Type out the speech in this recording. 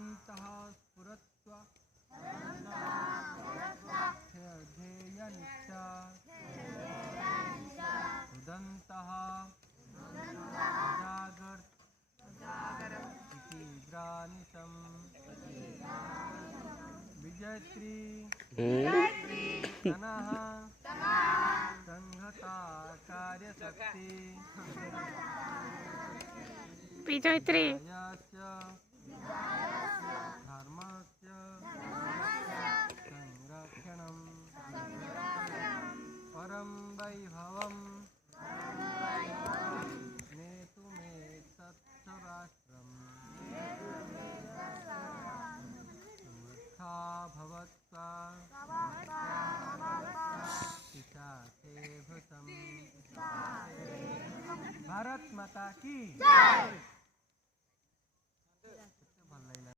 स्फुरन्तः स्फुरत्वा ध्येयनिष्ठा उदन्तः जागर्त इति ग्रानिशम् विजयत्री तनः संहता कार्यशक्ति विजयत्री धर्मस्य संरक्षणं परं वैभवं नेतुमेतत्सु राष्ट्रम् समर्था भवत्वा पिशाचे भृतं भारत माता की जय।